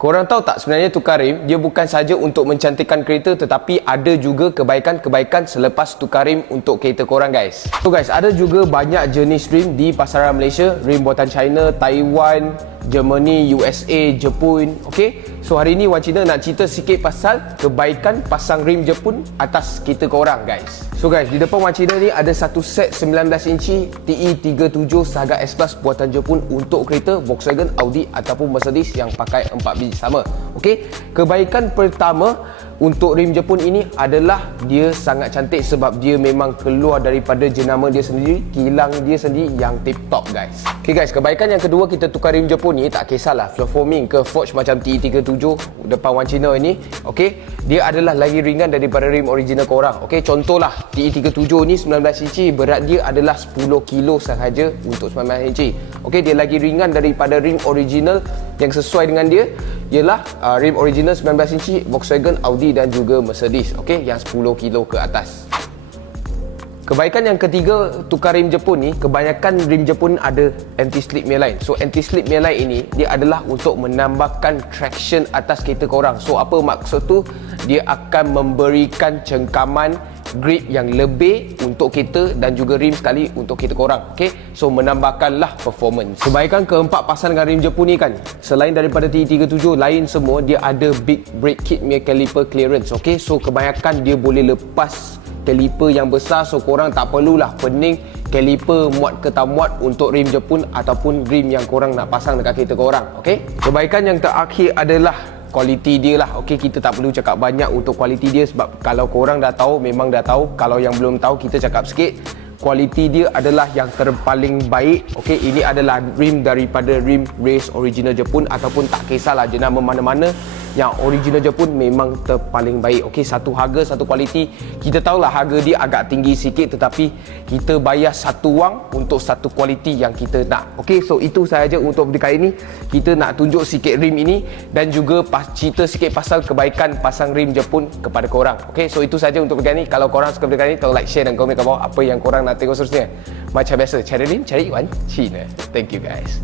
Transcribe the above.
Korang tahu tak sebenarnya tukar rim dia bukan saja untuk mencantikkan kereta tetapi ada juga kebaikan-kebaikan selepas tukar rim untuk kereta korang guys. So guys, ada juga banyak jenis rim di pasaran Malaysia, rim buatan China, Taiwan, Germany, USA, Jepun. Okay, so hari ni Wan Cina nak cerita sikit pasal kebaikan pasang rim Jepun atas kereta korang guys. So guys, di depan Wan Cina ni ada satu set 19 inci TE37 Saga S Plus buatan Jepun untuk kereta Volkswagen, Audi ataupun Mercedes yang pakai 4 biji sama. Okey, kebaikan pertama untuk rim Jepun ini adalah dia sangat cantik sebab dia memang keluar daripada jenama dia sendiri, kilang dia sendiri yang tip top guys. Okey guys, kebaikan yang kedua kita tukar rim Jepun ni tak kisahlah floor foaming ke forge macam TE37 depan Wan Cina ini. Okey, dia adalah lagi ringan daripada rim original korang. Okey, contohlah TE37 ni 19 inci, berat dia adalah 10 kilo sahaja untuk 19 inci. Okey, dia lagi ringan daripada rim original yang sesuai dengan dia ialah rim original 19 inci Volkswagen, Audi dan juga Mercedes. Okey, yang 10 kilo ke atas. Kebaikan yang ketiga tukar rim Jepun ni, kebanyakan rim Jepun ada anti-slip mirror line. So anti-slip mirror line ini dia adalah untuk menambahkan traction atas kereta korang. So apa maksud tu? Dia akan memberikan cengkaman grip yang lebih untuk kereta dan juga rim sekali untuk kereta korang. Okay, so menambahkanlah performance. Kebaikan keempat pasal dengan rim Jepun ni kan, selain daripada TE37 lain semua, dia ada big brake kit punya caliper clearance. Okay, so kebanyakan dia boleh lepas caliper yang besar, so korang tak perlulah pening caliper muat ke tak muat untuk rim Jepun ataupun rim yang korang nak pasang dekat kereta korang. Okay, kebaikan yang terakhir adalah kualiti dia lah. Okey, kita tak perlu cakap banyak untuk kualiti dia sebab kalau korang dah tahu, memang dah tahu. Kalau yang belum tahu, kita cakap sikit. Kualiti dia adalah yang terpaling baik. Okey, ini adalah rim daripada rim race original Jepun ataupun tak kisahlah jenama mana-mana, yang original Jepun memang terpaling baik. Okey, satu harga, satu kualiti. Kita tahulah harga dia agak tinggi sikit tetapi kita bayar satu wang untuk satu kualiti yang kita nak. Okey, so itu sahaja untuk video kali ini. Kita nak tunjuk sikit rim ini dan juga cerita sikit pasal kebaikan pasang rim Jepun kepada korang. Okey, so itu sahaja untuk video kali ini. Kalau korang suka video kali ini, tolong like, share dan komen kat bawah apa yang korang nak tengok seterusnya. Macam biasa, cari rim, cari Wan Cina. Thank you guys.